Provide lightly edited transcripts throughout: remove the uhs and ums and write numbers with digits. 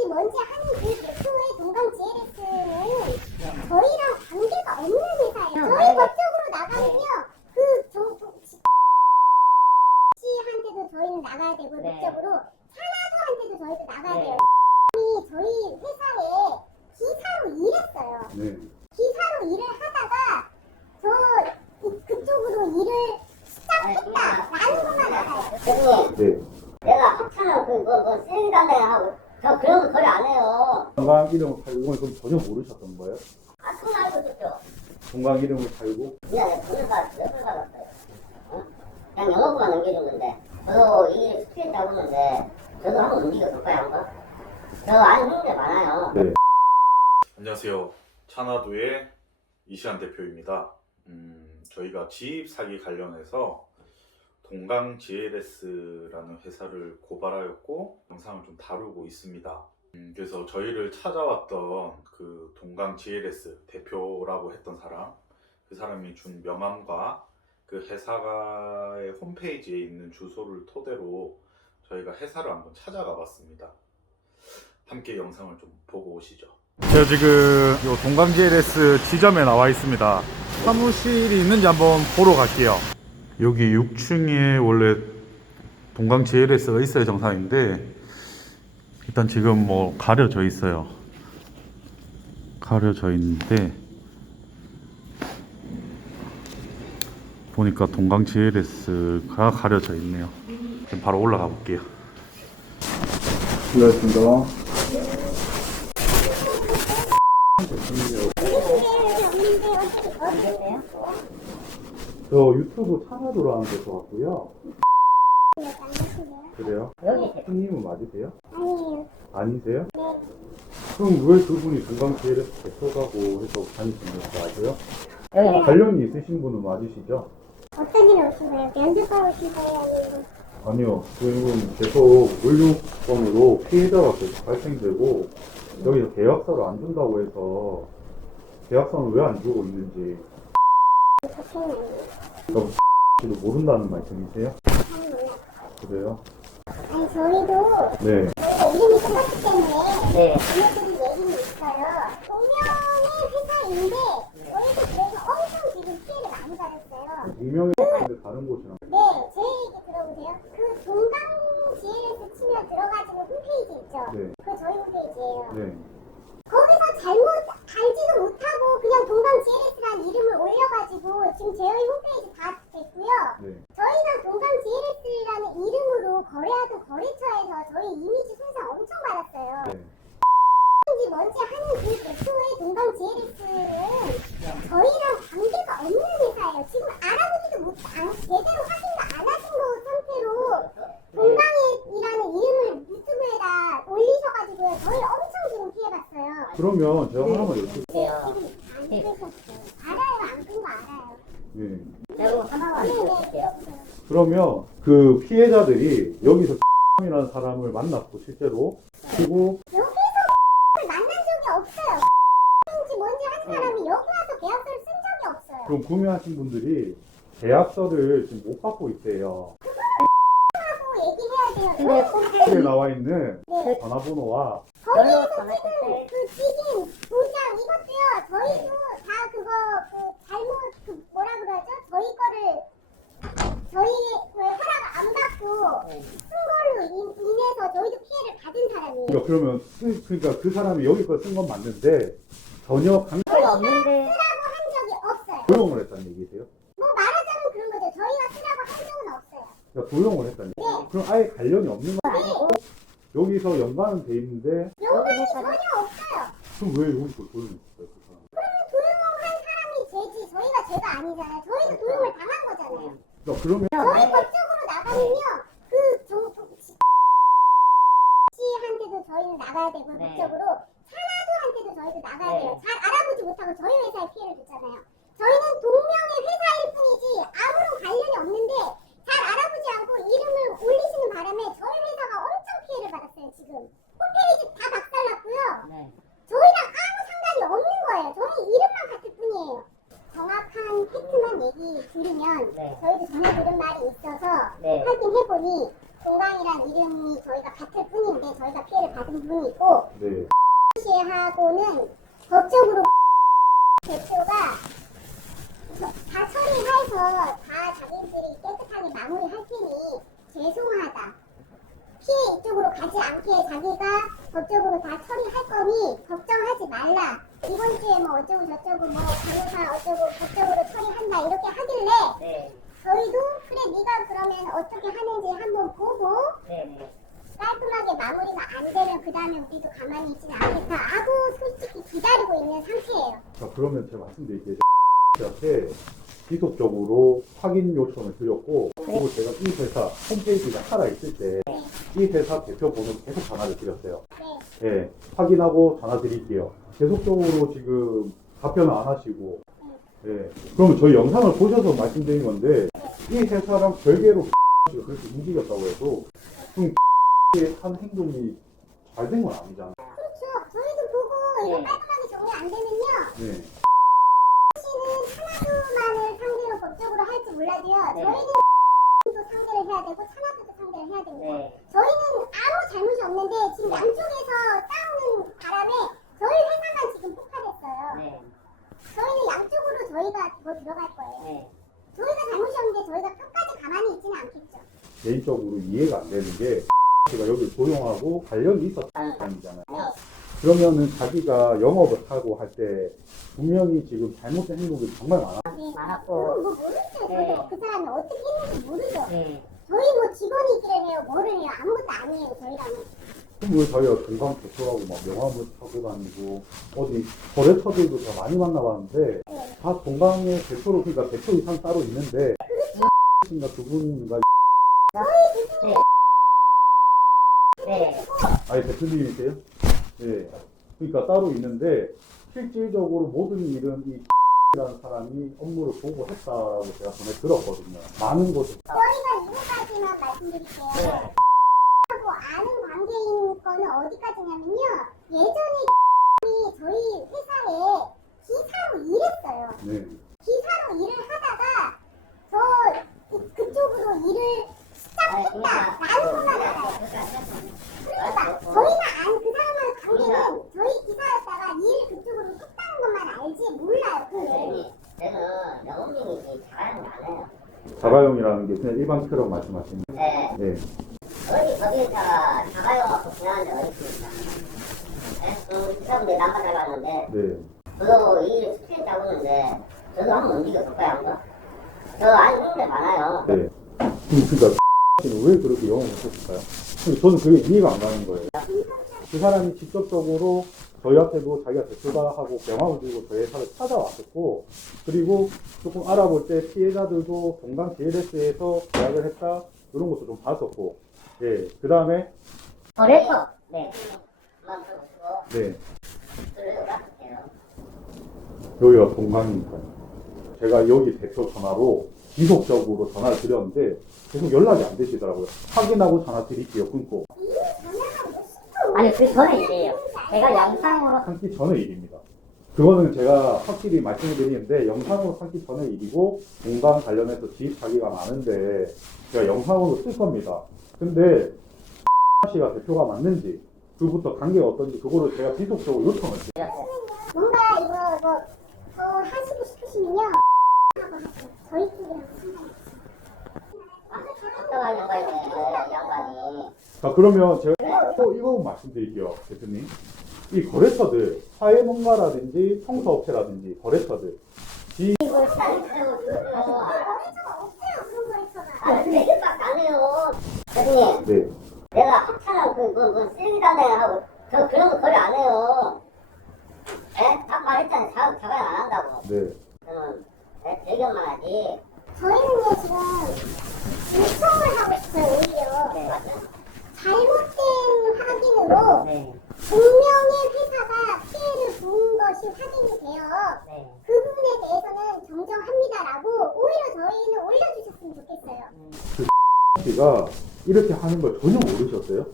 누군지 뭔지 하는 그 대표의 동강 GLS는 저희랑 관계가 없는 회사예요. 저희 법적으로 나가면요, 씨한테도 저희는 나가야 되고, 법적으로 산하도한테도 저희도 나가야 돼요. 저희 회사에 기사로 일했어요. 기사로 일을 하다가 그쪽으로 일을 시작했다라는 것만 알아요. 네. 내가 학창은 쓰레기 담당하고 저 그런 거 거래 안 해요. 동강 이름을 팔고 그럼 전혀 모르셨던 거예요? 그건 알고 있었죠. 동강 이름을 팔고? 그냥 돈을 받았어요. 그냥 영업만 넘겨줬는데 저도 이 일을 스트레스라고 하는데 저도 한번 움직여볼까요 한번? 저 아는 형들 많아요. 네. 안녕하세요. 차나두의 이시안 대표입니다. 저희가 지입 사기 관련해서 동강 GLS라는 회사를 고발하였고 영상을 좀 다루고 있습니다. 그래서 저희를 찾아왔던 그 동강 GLS 대표라고 했던 사람, 그 사람이 준 명함과 그 회사의 홈페이지에 있는 주소를 토대로 저희가 회사를 한번 찾아가 봤습니다. 함께 영상을 좀 보고 오시죠. 제가 지금 요 동강 GLS 지점에 나와 있습니다. 사무실이 있는지 한번 보러 갈게요. 여기 6층에 원래 동강 GLS가 있어야 정상인데 일단 지금 뭐 가려져 있어요. 가려져 있는데 보니까 동강 GLS가 가려져 있네요. 지금 바로 올라가 볼게요. 수고하셨습니다. 저 유튜브 차나도라는 데서 왔고요. 그래요? 여기 형님은 맞으세요? 아니에요. 아니세요? 그럼 왜 그분이 동강 GLS 대표라고 해서 다니시는 거 아세요? 여기 관련이 있으신 분은 맞으시죠? 어떤 일이 오신 거예요? 면접하고 오신 거예요? 아니면 아니요. 지금 계속 물류건으로 피해자가 계속 발생되고 여기서 계약서를 안 준다고 해서 계약서는 왜 안 주고 있는지 저는 그럼 도 모른다는 말씀이세요? 잘 몰라요. 그래요? 아니 저희도 네. 저희가 이름이 똑같기 때문에 네. 얘네들이 얘기는 있어요. 동명의 회사인데 저희도 그래서 엄청 지금 피해를 많이 받았어요. 분명히 근데 다른 곳이랑 네, 제 얘기 들어보세요. 그 동강 GLS 치면 들어가지는 홈페이지 있죠? 네. 그거 저희 홈페이지예요. 네. 거기서 잘못 알지도 못하고 그냥 동강 GLS라는 이름을 올려가지고 지금 저희 홈페이지 다 됐고요. 네. 저희가 동강 GLS라는 이름으로 거래하던 거래처에서 저희 이미지 손상 엄청 받았어요. 네. 뭔지 하는 그 대표의 동강 GLS는 저희랑 관계가 없는 회사예요. 지금 알아보지도 제대로 확인도 안 하신 거 상태로 동강이라는 이름을 유튜브에다 올리셔가지고요. 저희 엄청 지금 피해봤어요. 그러면 제가 하나만 여쭤볼게요. 지금 안 끄셨어요. 알아요. 안 끈 거 알아요. 네. 그리고 하나만 더 볼게요. 그러면 그 피해자들이 여기서 이라는 사람을 만났고 실제로 그리고 여기서 만난 적이 없어요. 뭔지 뭔지 하는 사람이 여기 와서 계약서를 쓴 적이 없어요. 그럼 구매하신 분들이 계약서를 지금 못 받고 있대요. 하고 얘기해야 돼요. 근데 여기에 나와 있는 네. 전화번호와 거기에서 찍은 그 찍은 도장 이것도요. 저희도 다 그거 그 잘못 그 뭐라 그러죠? 저희 거를 저희 그 허락 안 받고 쓴 걸로 인해서 저희도 피해를 받은 사람이에요. 그러면 그러니까 그 사람이 여기 걸 쓴 건 맞는데 전혀 관계가 없는데 쓰라고 한 적이 없어요. 도용을 했다는 얘기세요? 뭐 말하자면 그런 거죠. 저희가 쓰라고 한 적은 없어요. 그러니까 도용을 했다는 얘기. 그럼 아예 관련이 없는 거 아니고 여기서 연관은 돼 있는데 연관이 전혀 없어요. 그럼 왜 여기서 도용했어요? 그 사람? 도용한 사람이 죄지 저희가 죄가 아니잖아요. 저희도 도용을 당한 거잖아요. 그러니까 그러면 저희 법적으로 나가면요 씨한테도 저희는 나가야 되고 네. 법적으로 산하도한테도 저희도 나가야 돼요. 잘 알아보지 못하고 저희 회사에 피해를 줬잖아요. 저희는 동명의 회사일 뿐이지 아무런 관련이 없는데 잘 알아보지 않고 이름을 올리시는 바람에 저희 회사가 엄청 피해를 받았어요. 지금 홈페이지 다 박살났고요. 네. 저희랑 아무 상관이 없는 거예요. 저희 이름만 같을 뿐이에요. 정확한 팩트만 얘기 드리면 네. 저희도 전에 들은 말이 있어서 네. 확인해보니 동강이란 이름이 저희가 같을 뿐인데 저희가 피해를 받은 분이 있고 네. 씨하고는 법적으로 대표가 다 처리해서 다 자기들이 깨끗하게 마무리할 테니 죄송하다. 피해 이쪽으로 가지 않게 자기가 법적으로 다 처리할 거니 걱정하지 말라. 이번 주에 뭐 어쩌고 저쩌고 뭐 변호사 어쩌고 법적으로 처리한다 이렇게 하길래 네. 저희도 그래 네가 그러면 어떻게 하는지 한번 보고 네. 깔끔하게 마무리가 안 되면 그 다음에 우리도 가만히 있지는 않겠다 하고 솔직히 기다리고 있는 상태예요. 자, 그러면 제가 말씀드릴게요. 한테 지속적으로 확인 요청을 드렸고, 그리고 제가 이 회사 홈페이지가 살아있을 때 이 회사 대표 번호로 계속 전화를 드렸어요. 네. 예, 확인하고 전화 드릴게요. 계속적으로 지금 답변을 안 하시고, 예, 그러면 저희 영상을 보셔서 말씀드린 건데, 이 회사랑 별개로 가 그렇게 움직였다고 해도, 좀 한 행동이 잘 된 건 아니잖아요. 그렇죠. 저희도 보고 이거 네. 깔끔하게 정리 안 되면요. 네. 씨는 차나두만을 상대로 법적으로 할지 몰라도요. 네. 저희는 도 상대를 해야 되고 차나두도 상대를 해야 됩니다. 네. 저희는 아무 잘못이 없는데 지금 양쪽에서 싸우는 바람에 저희 회사만 지금 폭발했어요. 네. 저희는 양쪽으로 저희가 더 들어갈 거예요. 네. 저희가 잘못이 없는데 저희가 끝까지 가만히 있지는 않겠죠. 개인적으로 이해가 안 되는 게, 제가 여기를 고용하고 관련이 있었다는 사람이잖아요. 네. 그러면은 자기가 영업을 하고 할 때 분명히 지금 잘못된 행동이 정말 많아. 네. 많았고. 그건 뭐 모르죠. 네. 저도 그 사람이 어떻게 했는지 모르죠. 네. 저희 뭐 직원이 있기를 해요. 뭐를 해요. 아무것도 아니에요. 저희랑은. 그럼 왜 자기가 동강 대표하고 막 명함을 타고 다니고 어디 거래처들도 다 많이 만나봤는데 네. 다 동강의 대표로, 그러니까 대표 이상 따로 있는데 인가 두 분인가 네. 아니 대표님이세요? 네. 그러니까 따로 있는데 실질적으로 모든 일은 이 라는 사람이 업무를 보고 했다라고 제가 전에 들었거든요. 많은 곳에. 저희가 이거까지만 말씀드릴게요. 네. 하고 아는 관계인 거는 어디까지냐면요. 예전에 저희 회사에 기사로 일했어요. 네. 기사로 일을 하다가 그쪽으로 일을 시작했다라는 것만 알아요. 그러니까 저희가 아는 그 사람과의 관계는 저희 기사였다가 일을 그쪽으로 했다는 것만 알지 몰라요. 그 네. 저는 영업님이 잘하는 거 안 해요. 자가용이라는 게 그냥 일반 트럭 말씀하시는 네. 네. 어디 거기에다가 자가용 갖고 지나는데 어디 있습니까? 네? 그 사람들이 남바 잘 갔는데 네. 저도 이 일을 스트레스하고 있는데 저도 한번 움직여 볼까요 한번? 저 아는 분들 많아요. 네. 그러니까 씨는 왜 그렇게 영업을 했을까요? 근데 저는 그게 이해가 안 가는 거예요. 그 사람이 직접적으로 저희한테도 자기가 대표다 하고 명함을 들고 저희 회사를 찾아왔었고, 그리고 조금 알아볼 때 피해자들도 동강 JLS에서 계약을 했다 이런 것도 좀 봤었고, 예. 그 다음에 거래처. 네. 한번 들어보시고 네. 들으려고 할게요. 여기가 동강이니까요. 제가 여기 대표 전화로 지속적으로 전화를 드렸는데 계속 연락이 안 되시더라고요. 확인하고 전화 드릴게요 끊고. 아니 그 전에 일이에요. 제가 영상으로 삼기 전의 일입니다. 그거는 제가 확실히 말씀을 드리는데 영상으로 삼기 전의 일이고 공간 관련해서 지입 사기가 많은데 제가 영상으로 쓸 겁니다. 근데 씨가 대표가 맞는지 그부터 관계가 어떤지 그거를 제가 지속적으로 요청을 드려요. 뭔가 이거 더 하시고 싶으시면요. 하고 하세요. 저희 쪽이랑 상관없어요. 어떤 양반이 양반이 자, 그러면 제가 또 이거 말씀드릴게요, 대표님. 이 거래처들, 사회농가라든지 청소업체라든지 거래처들, 거래처가 없어요. 그런 거래처가. 아 근데 이것밖에 안 해요. 대표님 네, 내가 하찮은 그 쓰레기 단장하고 저 그런 거 거래 안 해요. 예? 다 말했잖아요. 자가 안 한다고. 네, 저는 대기업만 하지. 저희는요 지금 요청을 하고 싶어요. 오히려 네 맞죠? 잘못된 확인으로 네. 분명히 회사가 피해를 본 것이 확인이 되어 네. 그 부분에 대해서는 정정합니다라고 오히려 저희는 올려주셨으면 좋겠어요. 씨가 이렇게 하는 걸 전혀 모르셨어요?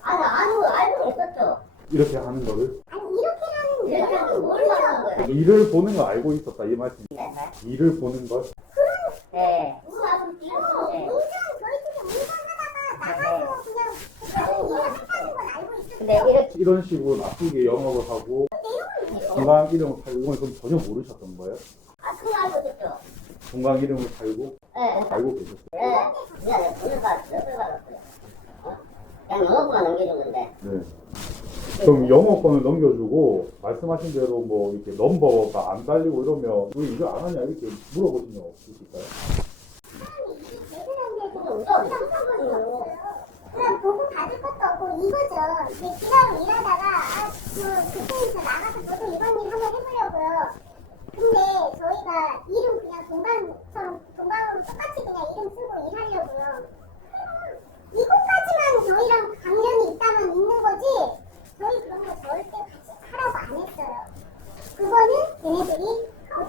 아니 알고 있었죠. 이렇게 하는 거를? 아니 이렇게라는 이렇게 하는 거 모르는 거예요. 일을 보는 거 알고 있었다, 이 말씀이. 네. 일을 보는 걸? 네. 문장 저희 쪽에 문장하다가 나가서 그냥 다른 일을 한다는 건 알고 있었어요. 근데 이렇게 이런 식으로 나쁘게 영업을 하고 동강 이름을 팔고 이건 그럼 전혀 모르셨던 거예요? 그거 알고 있었죠. 동강 이름을 팔고 예. 알고 계셨어요? 그냥 내가 돈을 받았어요. 그냥 영업만 넘겨줬는데. 네. 그럼 영어권을 넘겨주고 말씀하신 대로 뭐 이렇게 넘버가 안 달리고 이러면 왜 이거 안 하냐 이렇게 물어보신 적 없으실까요? 그럼 보고 받을 것도 없고 이거죠. 이제 기다로 일하다가 그때에서 나가서 저도 이번 일 한번 해보려고요. 근데 저희가 이름 그냥 동강으로 똑같이 그냥 이름 쓰고 일하려고요. 이것까지만 저희랑 관련이 있다면 있는 거지 저희 그런 거 절대 같이 하라고 안 했어요. 그거는 걔네들이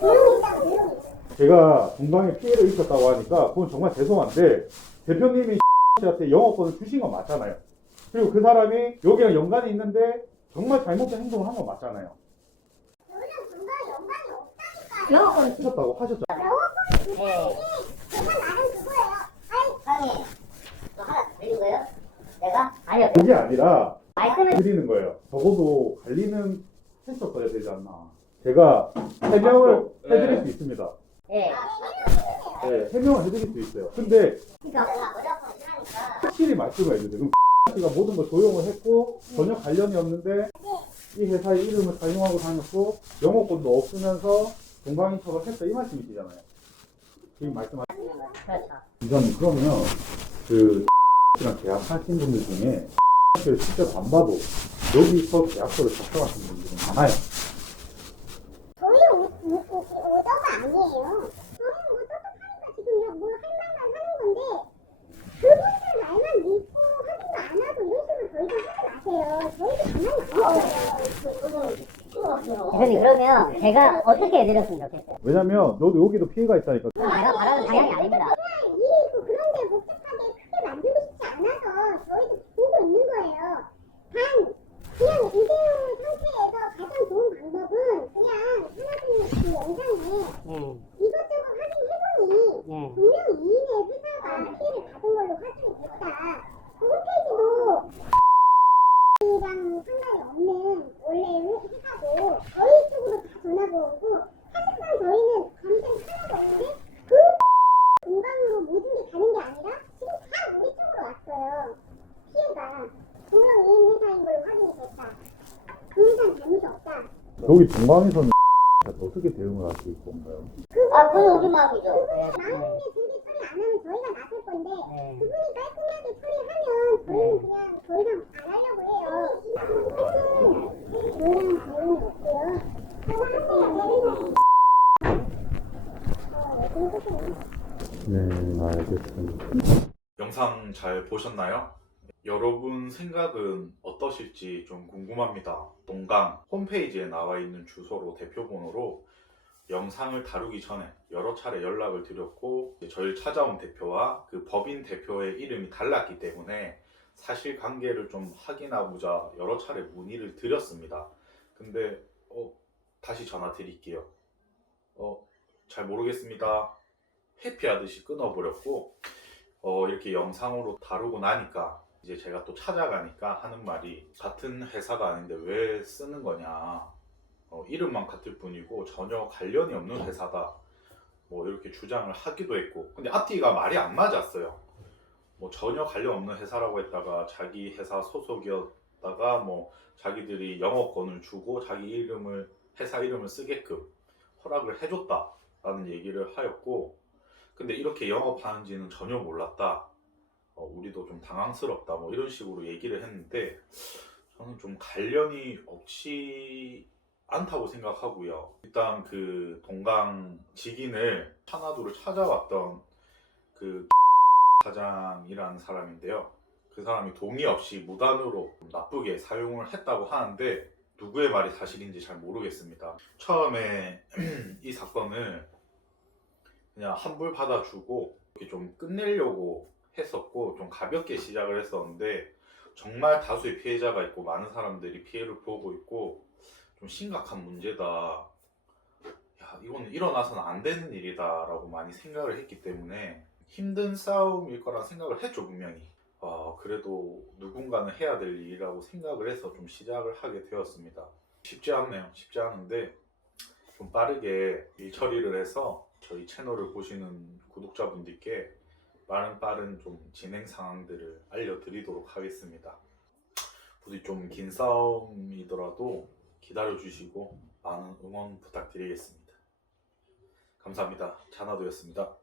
조용히 있다고 조용히 있어요. 제가 동강에 피해를 입혔다고 하니까 그건 정말 죄송한데 대표님이 씨한테 영어권을 주신 건 맞잖아요. 그리고 그 사람이 여기랑 연관이 있는데 정말 잘못된 행동을 한 건 맞잖아요. 저희랑 정말 연관이 없다니까요. 영업권 하셨다고 하셨죠? 영어권 주제에 제가 나름 그거예요. 아이 상이 또 하나 드린 거예요? 내가? 아니요. 그게 아니라 말씀을 드리는 거예요. 적어도 관리는 했었어야 되지 않나. 제가 해명을 해드릴 수 있습니다. 예. 네, 해명을 해드릴 수 있어요. 근데 그러니까 내가 머리 아프면 싫으니까. 확실히 말씀을 해주세요. 그럼 씨가 모든 걸 조용을 했고 전혀 관련이 없는데 이 회사의 이름을 사용하고 다녔고 영어권도 없으면서 동강인척을 했다 이 말씀이시잖아요. 지금 말씀하신 그렇죠. 이사님 그러면 그 씨랑 계약하신 분들 중에 씨를 실제로 안 봐도 여기서 계약서를 작성하신 분들은 많아요. 저희 오더가 아니에요. 저희는 뭐 똑똑하니까 지금 뭘 할 말만 하는 건데 그분들 말만 믿고 하지도 않아도 이런 식으로 저희가 하지 마세요. 저희도 가만히 있어요. 대표님 그러면 제가 어떻게 해드렸으면 좋겠어요? 왜냐면 너도 여기도 피해가 있다니까. 그건 제가 바라는 방향이 아닙니다. 그냥 일이 있고 그런데 복잡하게 크게 만들고 싶지 않아서 저희도 보고 있는 거예요. 단 그냥 이대로 상태에서 가장 좋은 방법은 그냥 하나둘 그 영상에 예. 이것저것 확인해보니 예. 분명히 이인의 회사가 피해를 받은 걸로 확인이 됐다. 홈페이지도 이랑 상관이 없는 원래 회사고 저희 쪽으로 다 전화가 오고 사실상 저희는 감정이 하나도 없는데 그 공간으로 모든 게 가는 게 아니라 지금 다 우리 쪽으로 왔어요. 피해가 분명 이인 회사인 걸로 확인이 됐다. 그 회사는 잘못이 없다. 여기 동강에서는 어떻게 대응을 하실 건가요? 그건 우리 마음이죠. 마음에 들게 처리 안 하면 저희가 나설 건데 네. 그분이 깔끔하게 처리하면 저희는 그냥 더 이상 안 하려고 해요. 하여튼 저희랑 관련이 없고요. 네, 알겠습니다. 영상 잘 보셨나요? 여러분 생각은 어떠실지 좀 궁금합니다. 동강 홈페이지에 나와 있는 주소로 대표번호로 영상을 다루기 전에 여러 차례 연락을 드렸고 저희를 찾아온 대표와 그 법인 대표의 이름이 달랐기 때문에 사실관계를 좀 확인하고자 여러 차례 문의를 드렸습니다. 근데 다시 전화 드릴게요. 잘 모르겠습니다. 회피하듯이 끊어버렸고 이렇게 영상으로 다루고 나니까 이제 제가 또 찾아가니까 하는 말이 같은 회사가 아닌데 왜 쓰는 거냐, 이름만 같을 뿐이고 전혀 관련이 없는 회사다, 뭐 이렇게 주장을 하기도 했고, 근데 앞뒤가 말이 안 맞았어요. 뭐 전혀 관련 없는 회사라고 했다가 자기 회사 소속이었다가 뭐 자기들이 영어권을 주고 자기 이름을, 회사 이름을 쓰게끔 허락을 해줬다라는 얘기를 하였고, 근데 이렇게 영업하는지는 전혀 몰랐다, 우리도 좀 당황스럽다, 뭐 이런 식으로 얘기를 했는데 저는 좀 관련이 없지 않다고 생각하고요. 일단 그 동강 직인을 하나둘을 찾아왔던 그 사장이라는 사람인데요. 그 사람이 동의 없이 무단으로 나쁘게 사용을 했다고 하는데 누구의 말이 사실인지 잘 모르겠습니다. 처음에 이 사건을 그냥 환불 받아주고 이렇게 좀 끝내려고 했었고 좀 가볍게 시작을 했었는데 정말 다수의 피해자가 있고 많은 사람들이 피해를 보고 있고 좀 심각한 문제다, 야 이거는 일어나서는 안 되는 일이다 라고 많이 생각을 했기 때문에 힘든 싸움일 거란 생각을 했죠, 분명히. 그래도 누군가는 해야 될 일이라고 생각을 해서 좀 시작을 하게 되었습니다. 쉽지 않네요. 쉽지 않은데 좀 빠르게 일 처리를 해서 저희 채널을 보시는 구독자분들께 빠른 좀 진행 상황들을 알려드리도록 하겠습니다. 부디 좀 긴 싸움이더라도 기다려주시고 많은 응원 부탁드리겠습니다. 감사합니다. 자나도였습니다.